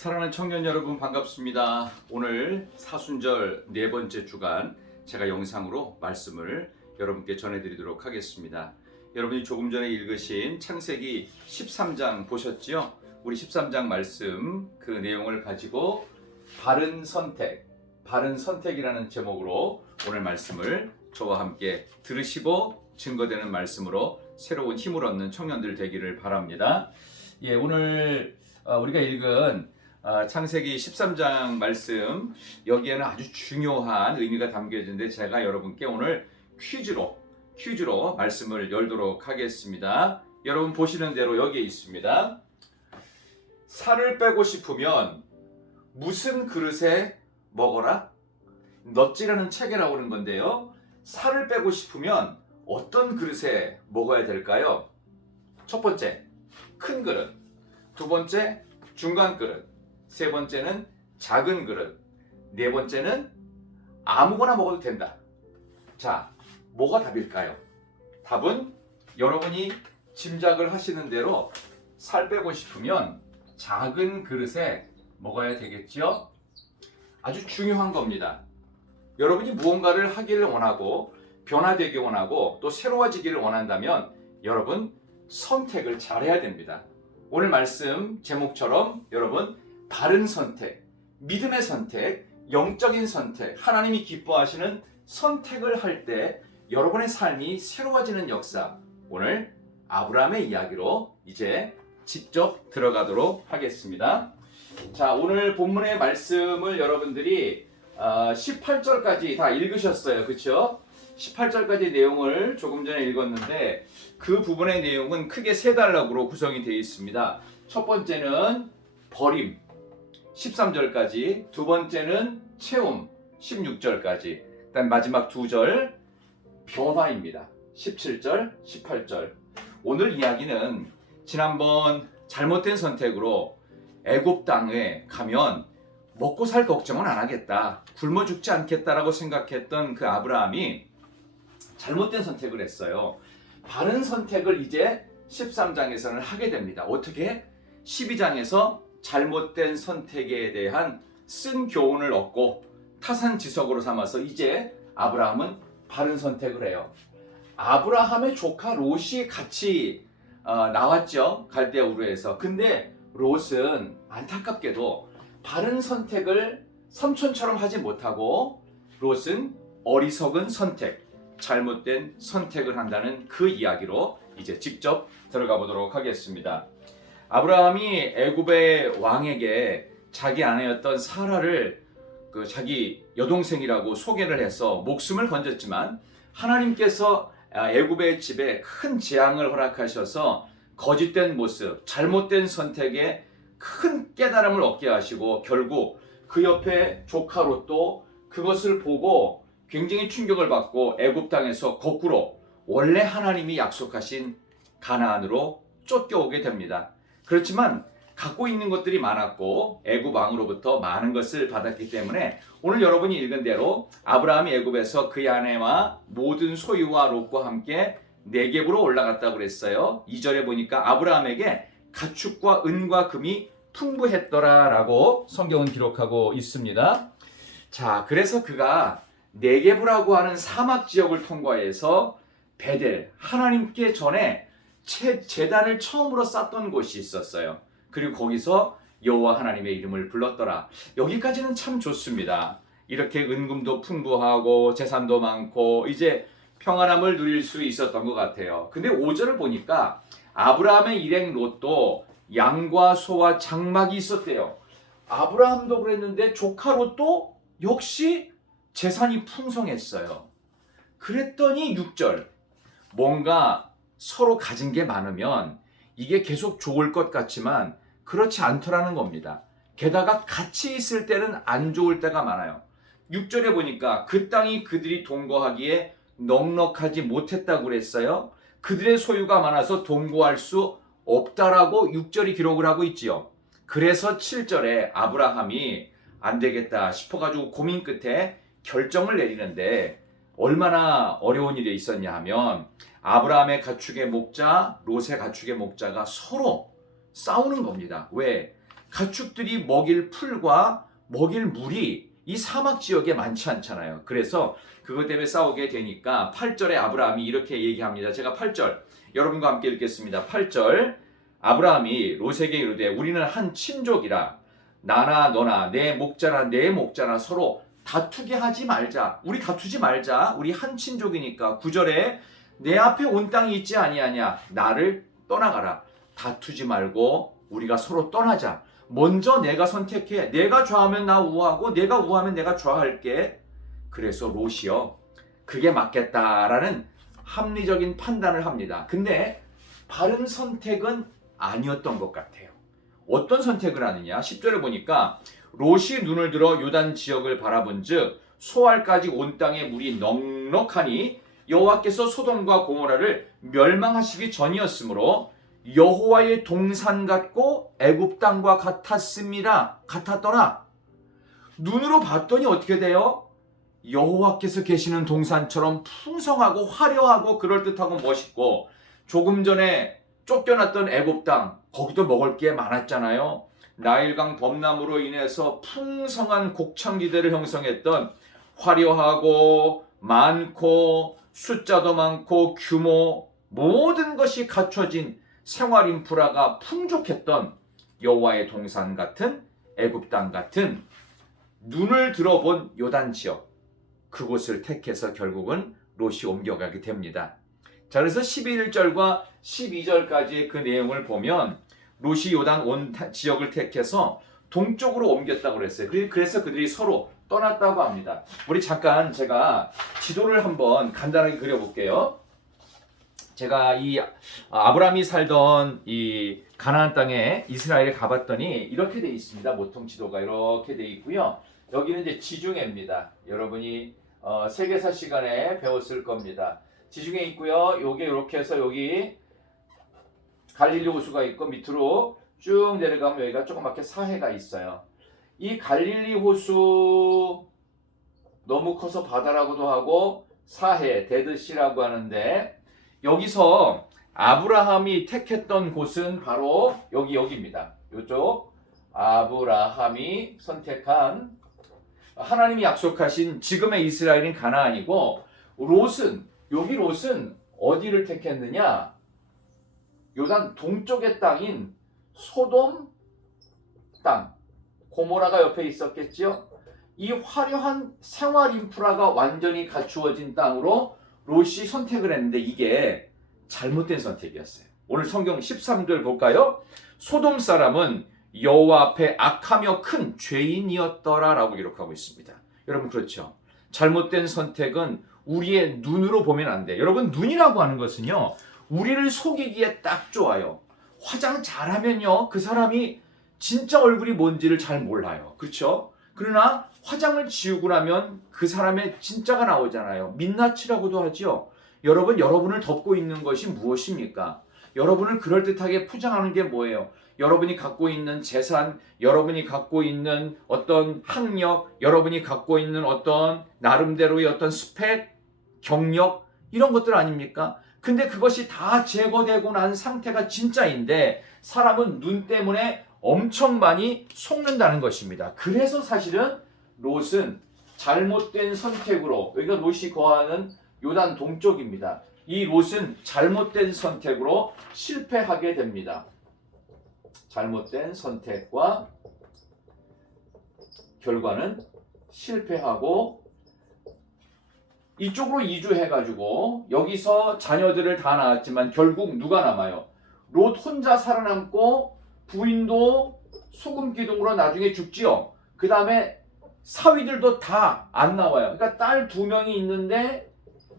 사랑하는 청년 여러분 반갑습니다. 오늘 사순절 네 번째 주간 제가 영상으로 말씀을 여러분께 전해드리도록 하겠습니다. 여러분이 조금 전에 읽으신 창세기 13장 보셨지요? 우리 13장 말씀 그 내용을 가지고 바른 선택이라는 제목으로 오늘 말씀을 저와 함께 들으시고 증거되는 말씀으로 새로운 힘을 얻는 청년들 되기를 바랍니다. 오늘 우리가 읽은 창세기 13장 말씀, 여기에는 아주 중요한 의미가 담겨있는데 제가 여러분께 오늘 퀴즈로 말씀을 열도록 하겠습니다. 여러분 보시는 대로 여기에 있습니다. 살을 빼고 싶으면 무슨 그릇에 먹어라? 넛지라는 책에 나오는 건데요. 살을 빼고 싶으면 어떤 그릇에 먹어야 될까요? 첫 번째, 큰 그릇. 두 번째, 중간 그릇. 세 번째는 작은 그릇. 네 번째는 아무거나 먹어도 된다. 자, 뭐가 답일까요? 답은 여러분이 짐작을 하시는 대로 살 빼고 싶으면 작은 그릇에 먹어야 되겠죠? 아주 중요한 겁니다. 여러분이 무언가를 하기를 원하고 변화되기 원하고 또 새로워지기를 원한다면 여러분 선택을 잘해야 됩니다. 오늘 말씀 제목처럼 여러분 바른 선택, 믿음의 선택, 영적인 선택, 하나님이 기뻐하시는 선택을 할 때 여러분의 삶이 새로워지는 역사, 오늘 아브라함의 이야기로 이제 직접 들어가도록 하겠습니다. 자, 오늘 본문의 말씀을 여러분들이 18절까지 다 읽으셨어요. 그렇죠? 18절까지 내용을 조금 전에 읽었는데 그 부분의 내용은 크게 세 단락으로 구성이 되어 있습니다. 첫 번째는 버림, 13절까지, 두 번째는 체험, 16절까지, 그다음 마지막 두 절 변화입니다. 17절, 18절. 오늘 이야기는 지난번 잘못된 선택으로 애굽 땅에 가면 먹고 살 걱정은 안 하겠다, 굶어 죽지 않겠다라고 생각했던 그 아브라함이 잘못된 선택을 했어요. 바른 선택을 이제 13장에서는 하게 됩니다. 어떻게? 12장에서 잘못된 선택에 대한 쓴 교훈을 얻고 타산지석으로 삼아서 이제 아브라함은 바른 선택을 해요. 아브라함의 조카 롯이 같이 나왔죠. 갈대아 우르에서. 근데 롯은 안타깝게도 바른 선택을 삼촌처럼 하지 못하고 롯은 어리석은 선택, 잘못된 선택을 한다는 그 이야기로 이제 직접 들어가 보도록 하겠습니다. 아브라함이 애굽의 왕에게 자기 아내였던 사라를 자기 여동생이라고 소개를 해서 목숨을 건졌지만 하나님께서 애굽의 집에 큰 재앙을 허락하셔서 거짓된 모습, 잘못된 선택에 큰 깨달음을 얻게 하시고 결국 그 옆에 조카 롯도 그것을 보고 굉장히 충격을 받고 애굽 땅에서 거꾸로 원래 하나님이 약속하신 가나안으로 쫓겨오게 됩니다. 그렇지만 갖고 있는 것들이 많았고 애굽 왕으로부터 많은 것을 받았기 때문에 오늘 여러분이 읽은 대로 아브라함이 애굽에서 그의 아내와 모든 소유와 롯과 함께 네겝으로 올라갔다고 그랬어요. 2절에 보니까 아브라함에게 가축과 은과 금이 풍부했더라라고 성경은 기록하고 있습니다. 자, 그래서 그가 네겝이라고 하는 사막 지역을 통과해서 베델, 하나님께 전에 제단을 처음으로 쌓던 곳이 있었어요. 그리고 거기서 여호와 하나님의 이름을 불렀더라. 여기까지는 참 좋습니다. 이렇게 은금도 풍부하고 재산도 많고 이제 평안함을 누릴 수 있었던 것 같아요. 근데 5절을 보니까 아브라함의 일행 롯도 양과 소와 장막이 있었대요. 아브라함도 그랬는데 조카 롯도 역시 재산이 풍성했어요. 그랬더니 6절, 뭔가 서로 가진 게 많으면 이게 계속 좋을 것 같지만 그렇지 않더라는 겁니다. 게다가 같이 있을 때는 안 좋을 때가 많아요. 6절에 보니까 그 땅이 그들이 동거하기에 넉넉하지 못했다고 그랬어요. 그들의 소유가 많아서 동거할 수 없다라고 6절이 기록을 하고 있지요. 그래서 7절에 아브라함이 안 되겠다 싶어가지고 고민 끝에 결정을 내리는데 얼마나 어려운 일이 있었냐 하면 아브라함의 가축의 목자, 롯의 가축의 목자가 서로 싸우는 겁니다. 왜? 가축들이 먹일 풀과 먹일 물이 이 사막 지역에 많지 않잖아요. 그래서 그것 때문에 싸우게 되니까 8절에 아브라함이 이렇게 얘기합니다. 제가 8절 여러분과 함께 읽겠습니다. 8절 아브라함이 롯에게 이르되 우리는 한 친족이라 나나 너나 내 목자나 내 목자나 서로 다투게 하지 말자. 우리 다투지 말자. 우리 한 친족이니까. 9절에 내 앞에 온 땅이 있지 아니하냐. 나를 떠나가라. 다투지 말고 우리가 서로 떠나자. 먼저 내가 선택해. 내가 좌하면 나 우하고 내가 우하면 내가 좌할게. 그래서 롯이요. 그게 맞겠다라는 합리적인 판단을 합니다. 근데 바른 선택은 아니었던 것 같아요. 어떤 선택을 하느냐? 10절에 보니까 롯이 눈을 들어 요단 지역을 바라본즉 소알까지 온 땅에 물이 넉넉하니 여호와께서 소돔과 고모라를 멸망하시기 전이었으므로 여호와의 동산 같고 애굽 땅과 같았더라. 눈으로 봤더니 어떻게 돼요? 여호와께서 계시는 동산처럼 풍성하고 화려하고 그럴듯하고 멋있고, 조금 전에 쫓겨났던 애굽 땅, 거기도 먹을 게 많았잖아요. 나일강 범람으로 인해서 풍성한 곡창지대를 형성했던 화려하고 많고 숫자도 많고 규모 모든 것이 갖춰진 생활 인프라가 풍족했던 여호와의 동산 같은 애굽 땅 같은 눈을 들어본 요단 지역, 그곳을 택해서 결국은 롯이 옮겨가게 됩니다. 자, 그래서 11절과 12절까지의 그 내용을 보면 롯이 요단 온 지역을 택해서 동쪽으로 옮겼다고 그랬어요. 그래서 그들이 서로 떠났다고 합니다. 우리 잠깐 제가 지도를 한번 간단하게 그려볼게요. 제가 이 아브라함이 살던 이 가나안 땅에 이스라엘에 가봤더니 이렇게 돼 있습니다. 보통 지도가 이렇게 돼 있고요. 여기는 이제 지중해입니다. 여러분이 세계사 시간에 배웠을 겁니다. 지중해 있고요. 요게 이렇게 해서 여기 갈릴리 호수가 있고 밑으로 쭉 내려가면 여기가 조그맣게 사해가 있어요. 이 갈릴리 호수 너무 커서 바다라고도 하고 사해, 데드시라고 하는데, 여기서 아브라함이 택했던 곳은 바로 여기입니다. 이쪽 아브라함이 선택한, 하나님이 약속하신 지금의 이스라엘인 가나안이고, 롯은 어디를 택했느냐? 요단 동쪽의 땅인 소돔 땅, 고모라가 옆에 있었겠지요. 이 화려한 생활 인프라가 완전히 갖추어진 땅으로 롯이 선택을 했는데 이게 잘못된 선택이었어요. 오늘 성경 13절 볼까요? 소돔 사람은 여호와 앞에 악하며 큰 죄인이었더라라고 기록하고 있습니다. 여러분, 그렇죠? 잘못된 선택은 우리의 눈으로 보면 안 돼. 여러분, 눈이라고 하는 것은요, 우리를 속이기에 딱 좋아요. 화장 잘하면요, 그 사람이 진짜 얼굴이 뭔지를 잘 몰라요. 그렇죠? 그러나 화장을 지우고 나면 그 사람의 진짜가 나오잖아요. 민낯이라고도 하죠. 여러분을 덮고 있는 것이 무엇입니까? 여러분을 그럴듯하게 포장하는 게 뭐예요? 여러분이 갖고 있는 재산, 여러분이 갖고 있는 어떤 학력, 여러분이 갖고 있는 어떤 나름대로의 어떤 스펙, 경력, 이런 것들 아닙니까? 근데 그것이 다 제거되고 난 상태가 진짜인데 사람은 눈 때문에 엄청 많이 속는다는 것입니다. 그래서 사실은 롯은 잘못된 선택으로, 여기가 롯이 거하는 요단 동쪽입니다. 이 롯은 잘못된 선택으로 실패하게 됩니다. 잘못된 선택과 결과는 실패하고 이쪽으로 이주해가지고 여기서 자녀들을 다 낳았지만 결국 누가 남아요? 롯 혼자 살아남고 부인도 소금 기둥으로 나중에 죽지요. 그 다음에 사위들도 다 안 나와요. 그러니까 딸 2명이 있는데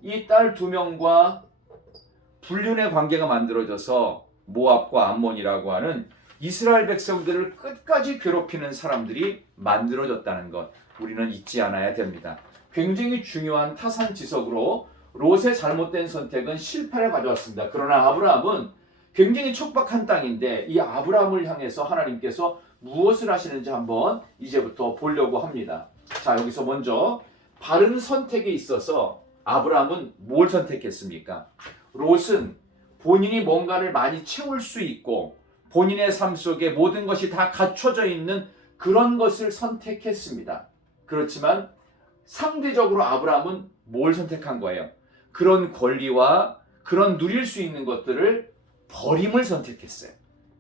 이 딸 2명과 불륜의 관계가 만들어져서 모압과 암몬이라고 하는 이스라엘 백성들을 끝까지 괴롭히는 사람들이 만들어졌다는 것, 우리는 잊지 않아야 됩니다. 굉장히 중요한 타산지석으로 롯의 잘못된 선택은 실패를 가져왔습니다. 그러나 아브라함은 굉장히 척박한 땅인데 이 아브라함을 향해서 하나님께서 무엇을 하시는지 한번 이제부터 보려고 합니다. 자, 여기서 먼저 바른 선택에 있어서 아브라함은 뭘 선택했습니까? 롯은 본인이 뭔가를 많이 채울 수 있고 본인의 삶 속에 모든 것이 다 갖춰져 있는 그런 것을 선택했습니다. 그렇지만 상대적으로 아브라함은 뭘 선택한 거예요? 그런 권리와 그런 누릴 수 있는 것들을 버림을 선택했어요.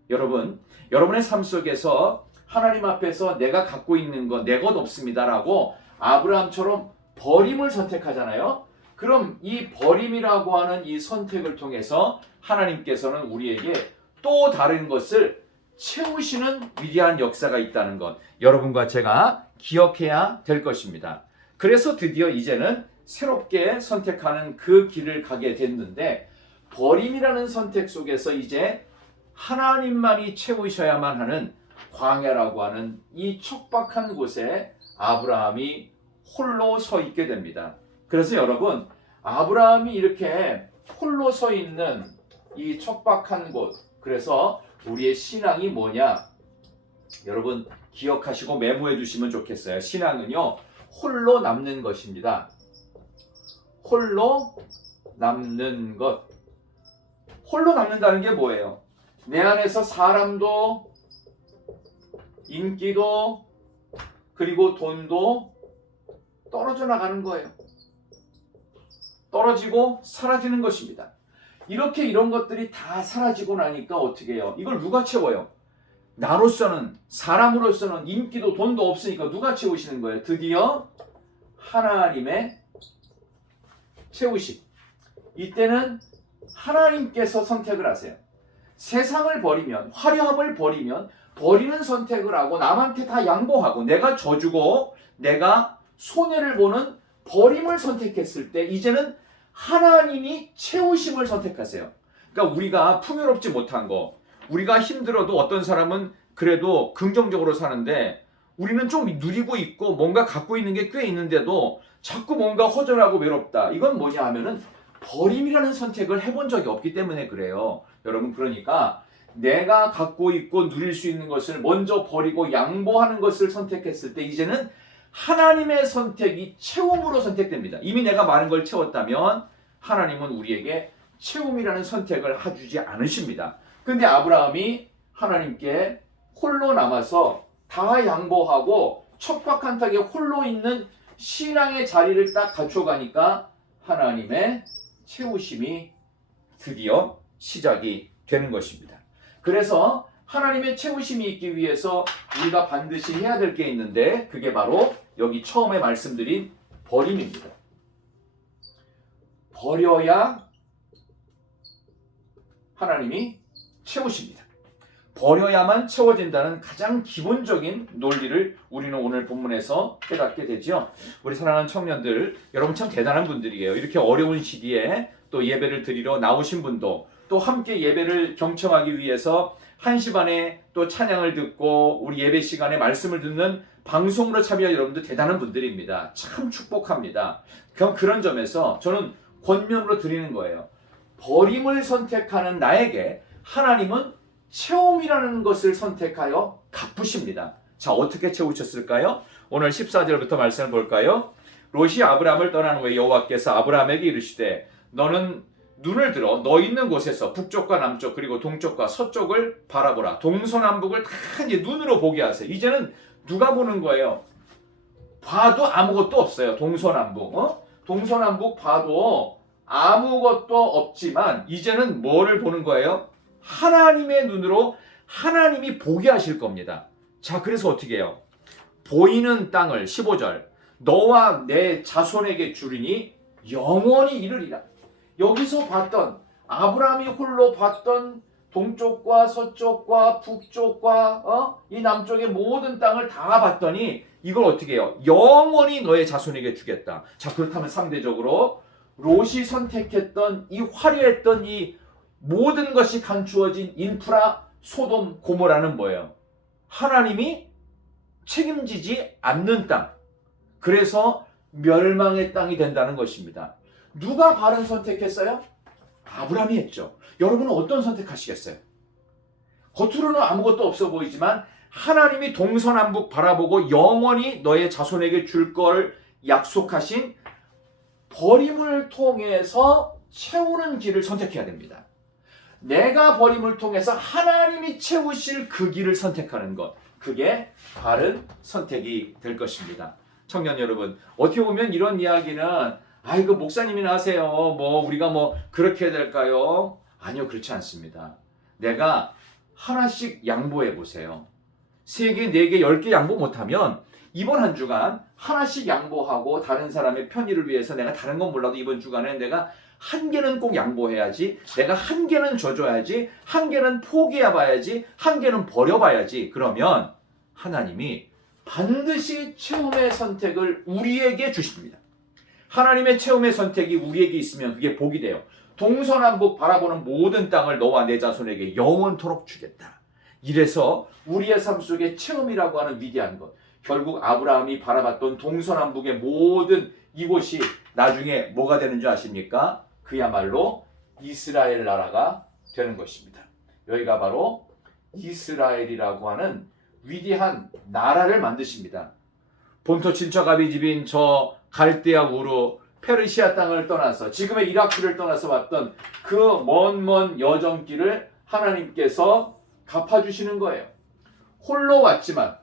여러분, 여러분의 삶 속에서 하나님 앞에서 내가 갖고 있는 것, 내 것 없습니다라고 아브라함처럼 버림을 선택하잖아요. 그럼 이 버림이라고 하는 이 선택을 통해서 하나님께서는 우리에게 또 다른 것을 채우시는 위대한 역사가 있다는 것, 여러분과 제가 기억해야 될 것입니다. 그래서 드디어 이제는 새롭게 선택하는 그 길을 가게 됐는데, 버림이라는 선택 속에서 이제 하나님만이 채우셔야만 하는 광야라고 하는 이 척박한 곳에 아브라함이 홀로 서 있게 됩니다. 그래서 여러분, 아브라함이 이렇게 홀로 서 있는 이 척박한 곳, 그래서 우리의 신앙이 뭐냐? 여러분 기억하시고 메모해 두시면 좋겠어요. 신앙은요, 홀로 남는 것입니다. 홀로 남는 것. 홀로 남는다는 게 뭐예요? 내 안에서 사람도, 인기도, 그리고 돈도 떨어져 나가는 거예요. 떨어지고 사라지는 것입니다. 이렇게 이런 것들이 다 사라지고 나니까 어떻게 해요? 이걸 누가 채워요? 나로서는, 사람으로서는 인기도 돈도 없으니까 누가 채우시는 거예요? 드디어 하나님의 채우심. 이때는 하나님께서 선택을 하세요. 세상을 버리면, 화려함을 버리면, 버리는 선택을 하고 남한테 다 양보하고 내가 져주고 내가 손해를 보는 버림을 선택했을 때 이제는 하나님이 채우심을 선택하세요. 그러니까 우리가 풍요롭지 못한 거, 우리가 힘들어도 어떤 사람은 그래도 긍정적으로 사는데 우리는 좀 누리고 있고 뭔가 갖고 있는 게 꽤 있는데도 자꾸 뭔가 허전하고 외롭다. 이건 뭐냐 하면은 버림이라는 선택을 해본 적이 없기 때문에 그래요. 여러분, 그러니까 내가 갖고 있고 누릴 수 있는 것을 먼저 버리고 양보하는 것을 선택했을 때 이제는 하나님의 선택이 채움으로 선택됩니다. 이미 내가 많은 걸 채웠다면 하나님은 우리에게 채움이라는 선택을 해주지 않으십니다. 근데 아브라함이 하나님께 홀로 남아서 다 양보하고 척박한 땅에 홀로 있는 신앙의 자리를 딱 갖춰가니까 하나님의 채우심이 드디어 시작이 되는 것입니다. 그래서 하나님의 채우심이 있기 위해서 우리가 반드시 해야 될 게 있는데 그게 바로 여기 처음에 말씀드린 버림입니다. 버려야 하나님이 채우십니다. 버려야만 채워진다는 가장 기본적인 논리를 우리는 오늘 본문에서 깨닫게 되죠. 우리 사랑하는 청년들, 여러분 참 대단한 분들이에요. 이렇게 어려운 시기에 또 예배를 드리러 나오신 분도, 또 함께 예배를 경청하기 위해서 1시 반에 또 찬양을 듣고 우리 예배 시간에 말씀을 듣는 방송으로 참여한 여러분들 대단한 분들입니다. 참 축복합니다. 그런 점에서 저는 권면으로 드리는 거예요. 버림을 선택하는 나에게 하나님은 채움이라는 것을 선택하여 갚으십니다. 자, 어떻게 채우셨을까요? 오늘 14절부터 말씀을 볼까요? 롯이 아브라함을 떠난 후에 여호와께서 아브라함에게 이르시되 너는 눈을 들어 너 있는 곳에서 북쪽과 남쪽 그리고 동쪽과 서쪽을 바라보라. 동서남북을 다 이제 눈으로 보게 하세요. 이제는 누가 보는 거예요? 봐도 아무것도 없어요. 동서남북. 동서남북 봐도 아무것도 없지만 이제는 뭐를 보는 거예요? 하나님의 눈으로 하나님이 보게 하실 겁니다. 자, 그래서 어떻게 해요? 보이는 땅을 15절 너와 내 자손에게 주리니 영원히 이르리라. 여기서 봤던 아브라함이 홀로 봤던 동쪽과 서쪽과 북쪽과 이 남쪽의 모든 땅을 다 봤더니 이걸 어떻게 해요? 영원히 너의 자손에게 주겠다. 자, 그렇다면 상대적으로 롯이 선택했던 이 화려했던 이 모든 것이 갖추어진 인프라 소돔 고모라는 뭐예요? 하나님이 책임지지 않는 땅. 그래서 멸망의 땅이 된다는 것입니다. 누가 바른 선택했어요? 아브라함이 했죠. 여러분은 어떤 선택하시겠어요? 겉으로는 아무것도 없어 보이지만 하나님이 동서남북 바라보고 영원히 너의 자손에게 줄 걸 약속하신 버림을 통해서 채우는 길을 선택해야 됩니다. 내가 버림을 통해서 하나님이 채우실 그 길을 선택하는 것, 그게 바른 선택이 될 것입니다. 청년 여러분, 어떻게 보면 이런 이야기는 아이고 목사님이나 하세요. 뭐 우리가 뭐 그렇게 해야 될까요? 아니요, 그렇지 않습니다. 내가 하나씩 양보해 보세요. 3개, 4개, 10개 양보 못하면 이번 한 주간 하나씩 양보하고 다른 사람의 편의를 위해서 내가 다른 건 몰라도 이번 주간에 내가 1개는 꼭 양보해야지, 내가 1개는 줘줘야지, 1개는 포기해봐야지, 1개는 버려봐야지. 그러면 하나님이 반드시 체험의 선택을 우리에게 주십니다. 하나님의 체험의 선택이 우리에게 있으면 그게 복이 돼요. 동서남북 바라보는 모든 땅을 너와 내 자손에게 영원토록 주겠다. 이래서 우리의 삶 속에 체험이라고 하는 위대한 것, 결국 아브라함이 바라봤던 동서남북의 모든 이곳이 나중에 뭐가 되는 줄 아십니까? 그야말로 이스라엘 나라가 되는 것입니다. 여기가 바로 이스라엘이라고 하는 위대한 나라를 만드십니다. 본토 친척 아비집인 저 갈대아 우르 페르시아 땅을 떠나서 지금의 이라크를 떠나서 왔던 그 먼 여정길을 하나님께서 갚아주시는 거예요. 홀로 왔지만,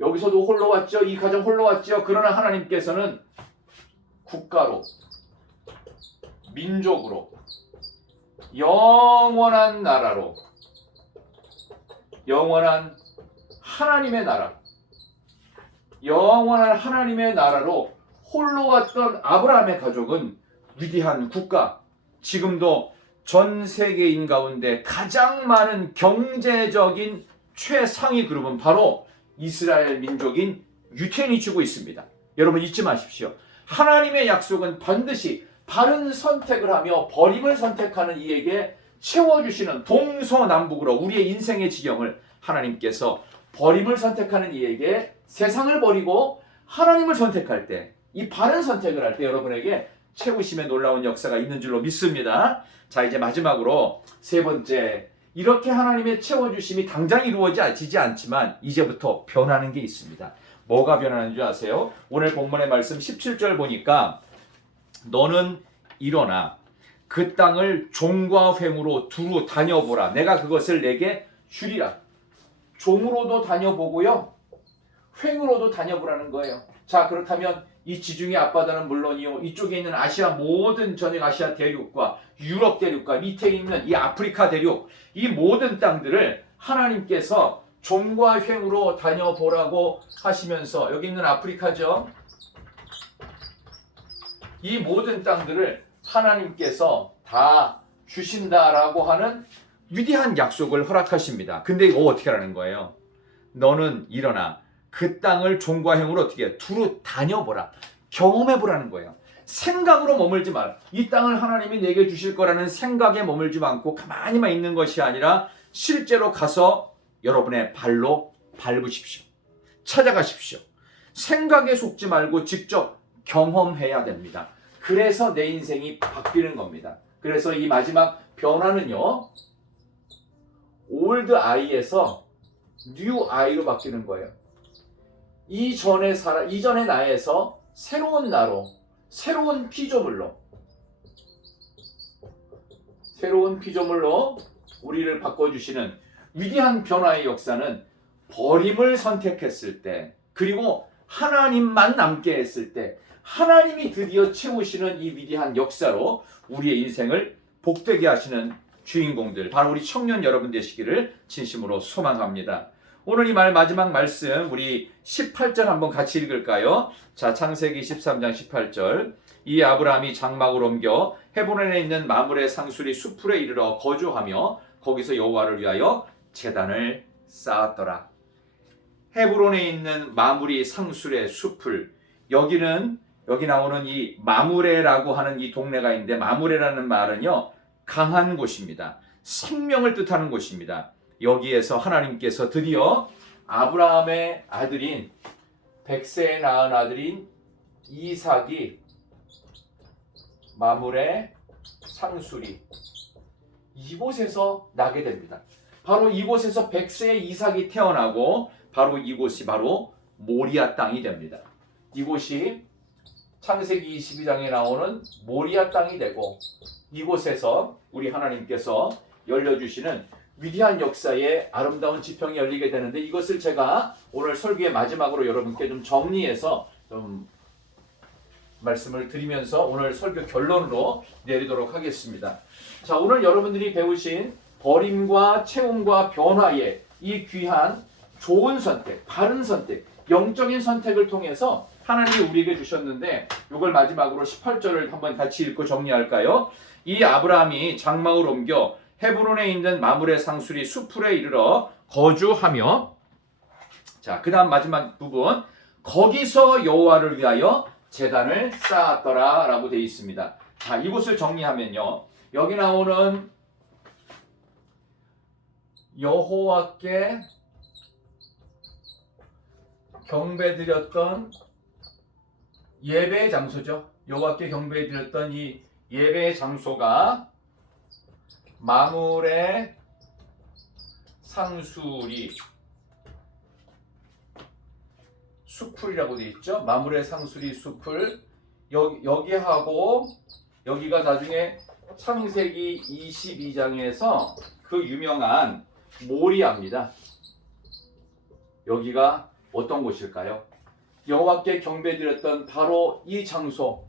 여기서도 홀로 왔죠. 이 가정 홀로 왔죠. 그러나 하나님께서는 국가로, 민족으로, 영원한 나라로, 영원한 하나님의 나라, 영원한 하나님의 나라로 홀로 왔던 아브라함의 가족은 위대한 국가, 지금도 전 세계인 가운데 가장 많은 경제적인 최상위 그룹은 바로 이스라엘 민족인 유태인이 주고 있습니다. 여러분 잊지 마십시오. 하나님의 약속은 반드시 바른 선택을 하며 버림을 선택하는 이에게 채워주시는, 동서남북으로 우리의 인생의 지경을 하나님께서 버림을 선택하는 이에게 세상을 버리고 하나님을 선택할 때, 이 바른 선택을 할 때 여러분에게 채우심의 놀라운 역사가 있는 줄로 믿습니다. 자, 이제 마지막으로 3번째, 이렇게 하나님의 채워주심이 당장 이루어지지 않지만 이제부터 변하는 게 있습니다. 뭐가 변하는 줄 아세요? 오늘 본문의 말씀 17절 보니까 너는 일어나 그 땅을 종과 횡으로 두루 다녀보라. 내가 그것을 내게 주리라. 종으로도 다녀보고요, 횡으로도 다녀보라는 거예요. 자, 그렇다면 이 지중해 앞바다는 물론이요, 이쪽에 있는 아시아 모든 전역 아시아 대륙과 유럽 대륙과 밑에 있는 이 아프리카 대륙, 이 모든 땅들을 하나님께서 종과 횡으로 다녀보라고 하시면서, 여기 있는 아프리카죠. 이 모든 땅들을 하나님께서 다 주신다라고 하는 위대한 약속을 허락하십니다. 근데 이거 어떻게 하라는 거예요? 너는 일어나 그 땅을 종과 횡으로 어떻게 두루 다녀보라. 경험해보라는 거예요. 생각으로 머물지 마라. 이 땅을 하나님이 내게 주실 거라는 생각에 머물지 않고 가만히만 있는 것이 아니라 실제로 가서 여러분의 발로 밟으십시오. 찾아가십시오. 생각에 속지 말고 직접 경험해야 됩니다. 그래서 내 인생이 바뀌는 겁니다. 그래서 이 마지막 변화는요, 올드 아이에서 뉴 아이로 바뀌는 거예요. 이전의 나에서 새로운 나로, 새로운 피조물로 우리를 바꿔주시는 위대한 변화의 역사는 버림을 선택했을 때, 그리고 하나님만 남게 했을 때 하나님이 드디어 채우시는 이 위대한 역사로 우리의 인생을 복되게 하시는 주인공들, 바로 우리 청년 여러분 되시기를 진심으로 소망합니다. 오늘 이 마지막 말씀 우리 18절 한번 같이 읽을까요? 자, 창세기 13장 18절. 이 아브라함이 장막을 옮겨 헤브론에 있는 마므레 상수리 수풀에 이르러 거주하며 거기서 여호와를 위하여 제단을 쌓았더라. 헤브론에 있는 마므리 상수리 수풀, 여기 나오는 이 마므레라고 하는 이 동네가 있는데, 마므레라는 말은요, 강한 곳입니다. 생명을 뜻하는 곳입니다. 여기에서 하나님께서 드디어 아브라함의 아들인, 100세에 낳은 아들인 이삭이 마므레 상수리, 이곳에서 나게 됩니다. 바로 이곳에서 100세의 이삭이 태어나고, 바로 이곳이 바로 모리아 땅이 됩니다. 이곳이 창세기 22장에 나오는 모리아 땅이 되고 이곳에서 우리 하나님께서 열려주시는 위대한 역사의 아름다운 지평이 열리게 되는데 이것을 제가 오늘 설교의 마지막으로 여러분께 좀 정리해서 좀 말씀을 드리면서 오늘 설교 결론으로 내리도록 하겠습니다. 자, 오늘 여러분들이 배우신 버림과 채움과 변화의 이 귀한 좋은 선택, 바른 선택, 영적인 선택을 통해서 하나님이 우리에게 주셨는데 이걸 마지막으로 18절을 한번 같이 읽고 정리할까요? 이 아브라함이 장막을 옮겨 헤브론에 있는 마므레 상수리 수풀에 이르러 거주하며 자, 그 다음 마지막 부분 거기서 여호와를 위하여 제단을 쌓았더라 라고 되어 있습니다. 자, 이곳을 정리하면요, 여기 나오는 여호와께 경배드렸던 예배의 장소죠. 여호와께 경배드렸던 이 예배의 장소가 마므레 상수리 수풀이라고 되어 있죠. 마므레 상수리 수풀 여기하고 여기가 나중에 창세기 22장에서 그 유명한 모리아입니다. 여기가 어떤 곳일까요? 여호와께 경배드렸던 바로 이 장소,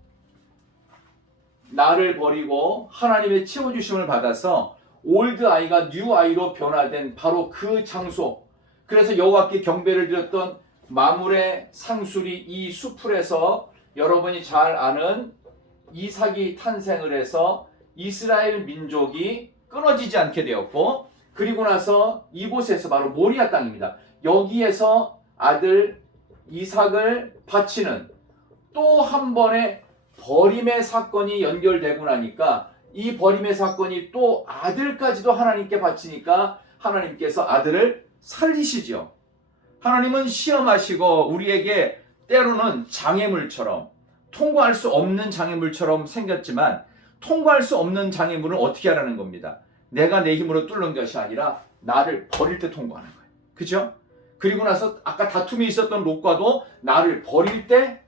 나를 버리고 하나님의 채워주심을 받아서 올드 아이가 뉴 아이로 변화된 바로 그 장소, 그래서 여호와께 경배를 드렸던 마므레 상수리 이 수풀에서 여러분이 잘 아는 이삭이 탄생을 해서 이스라엘 민족이 끊어지지 않게 되었고, 그리고 나서 이곳에서 바로 모리아 땅입니다. 여기에서 아들 이삭을 바치는 또 한 번의 버림의 사건이 연결되고 나니까 이 버림의 사건이 또 아들까지도 하나님께 바치니까 하나님께서 아들을 살리시죠. 하나님은 시험하시고 우리에게 때로는 장애물처럼, 통과할 수 없는 장애물처럼 생겼지만 통과할 수 없는 장애물은 어떻게 하라는 겁니다. 내가 내 힘으로 뚫는 것이 아니라 나를 버릴 때 통과하는 거예요. 그죠? 그리고 나서 아까 다툼이 있었던 롯과도 나를 버릴 때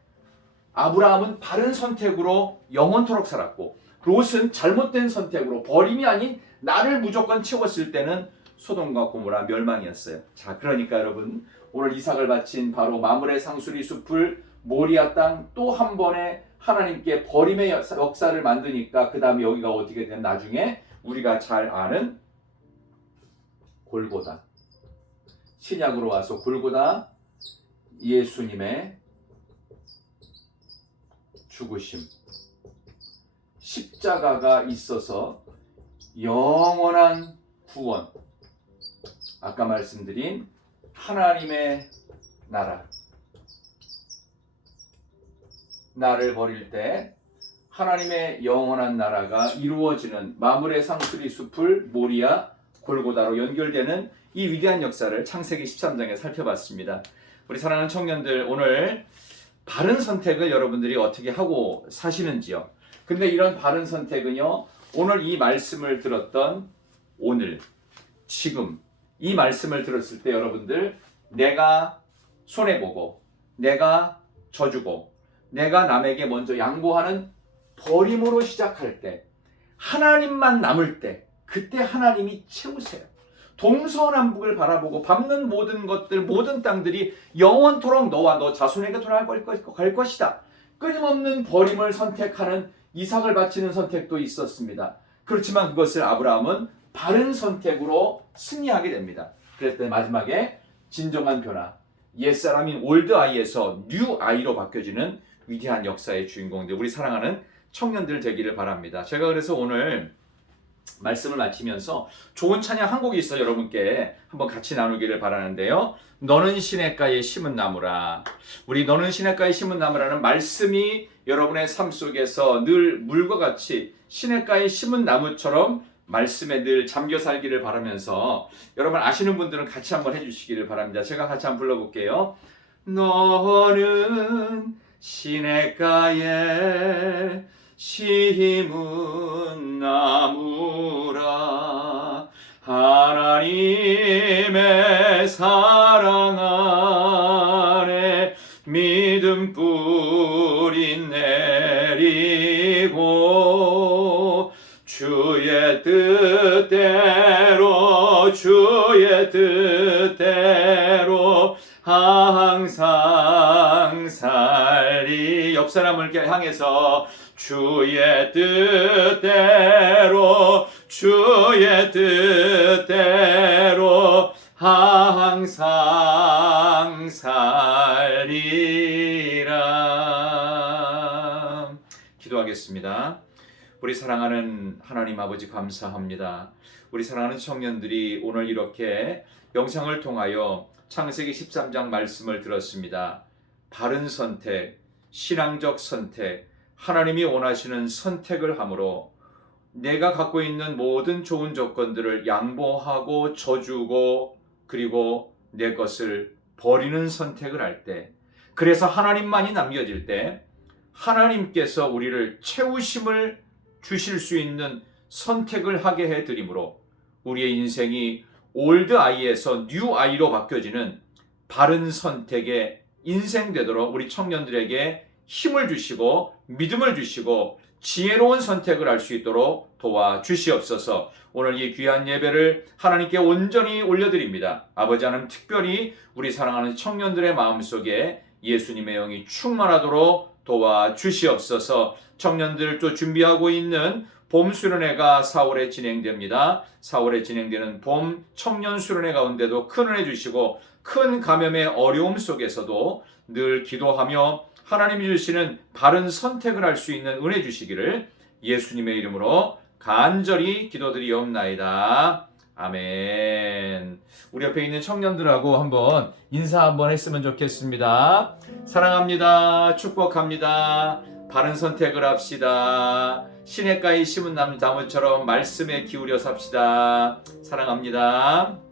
아브라함은 바른 선택으로 영원토록 살았고, 롯은 잘못된 선택으로 버림이 아닌 나를 무조건 채웠을 때는 소돔과 고모라 멸망이었어요. 자, 그러니까 여러분, 오늘 이삭을 바친 바로 마므레 상수리 숲을 모리아 땅 또 한 번에 하나님께 버림의 역사를 만드니까 그 다음에 여기가 어떻게 되면 나중에 우리가 잘 아는 골고다, 신약으로 와서 골고다, 예수님의 죽으심, 십자가가 있어서 영원한 구원, 아까 말씀드린 하나님의 나라, 나를 버릴 때 하나님의 영원한 나라가 이루어지는 마므레 상수리 숲을 모리아 골고다로 연결되는 이 위대한 역사를 창세기 13장에 살펴봤습니다. 우리 사랑하는 청년들, 오늘 바른 선택을 여러분들이 어떻게 하고 사시는지요? 근데 이런 바른 선택은요, 오늘 이 말씀을 들었던 오늘, 지금 이 말씀을 들었을 때 여러분들, 내가 손해보고 내가 져주고 내가 남에게 먼저 양보하는 버림으로 시작할 때, 하나님만 남을 때, 그때 하나님이 채우세요. 동서남북을 바라보고 밟는 모든 것들, 모든 땅들이 영원토록 너와 너 자손에게 돌아갈 것이다. 끊임없는 버림을 선택하는 이삭을 바치는 선택도 있었습니다. 그렇지만 그것을 아브라함은 바른 선택으로 승리하게 됩니다. 그랬더니 마지막에 진정한 변화, 옛사람인 올드 아이에서 뉴 아이로 바뀌어지는 위대한 역사의 주인공들, 우리 사랑하는 청년들 되기를 바랍니다. 제가 그래서 오늘 말씀을 마치면서 좋은 찬양 한 곡이 있어 여러분께 한번 같이 나누기를 바라는데요. 너는 시냇가에 심은 나무라. 우리 너는 시냇가에 심은 나무라는 말씀이 여러분의 삶 속에서 늘 물과 같이 시냇가에 심은 나무처럼 말씀에 늘 잠겨 살기를 바라면서, 여러분 아시는 분들은 같이 한번 해주시기를 바랍니다. 제가 같이 한번 불러볼게요. 너는 시냇가에 심은 나무라. 하나님의 사랑 안에 믿음 뿌린 내 주의 뜻대로 항상 살리. 옆 사람을 향해서 주의 뜻대로 주의 뜻대로 항상 살리라. 기도하겠습니다. 우리 사랑하는 하나님 아버지, 감사합니다. 우리 사랑하는 청년들이 오늘 이렇게 영상을 통하여 창세기 13장 말씀을 들었습니다. 바른 선택, 신앙적 선택, 하나님이 원하시는 선택을 함으로 내가 갖고 있는 모든 좋은 조건들을 양보하고 져주고 그리고 내 것을 버리는 선택을 할 때, 그래서 하나님만이 남겨질 때 하나님께서 우리를 채우심을 주실 수 있는 선택을 하게 해드리므로 우리의 인생이 올드 아이에서 뉴 아이로 바뀌어지는 바른 선택의 인생 되도록 우리 청년들에게 힘을 주시고 믿음을 주시고 지혜로운 선택을 할 수 있도록 도와주시옵소서. 오늘 이 귀한 예배를 하나님께 온전히 올려드립니다. 아버지 하나님, 특별히 우리 사랑하는 청년들의 마음속에 예수님의 영이 충만하도록 도와주시옵소서. 청년들도 준비하고 있는 봄 수련회가 4월에 진행됩니다. 4월에 진행되는 봄 청년 수련회 가운데도 큰 은혜 주시고 큰 감염의 어려움 속에서도 늘 기도하며 하나님이 주시는 바른 선택을 할 수 있는 은혜 주시기를 예수님의 이름으로 간절히 기도드리옵나이다. 아멘. 우리 옆에 있는 청년들하고 한번 인사 한번 했으면 좋겠습니다. 사랑합니다. 축복합니다. 바른 선택을 합시다. 시냇가에 심은 나무처럼 말씀에 기울여 삽시다. 사랑합니다.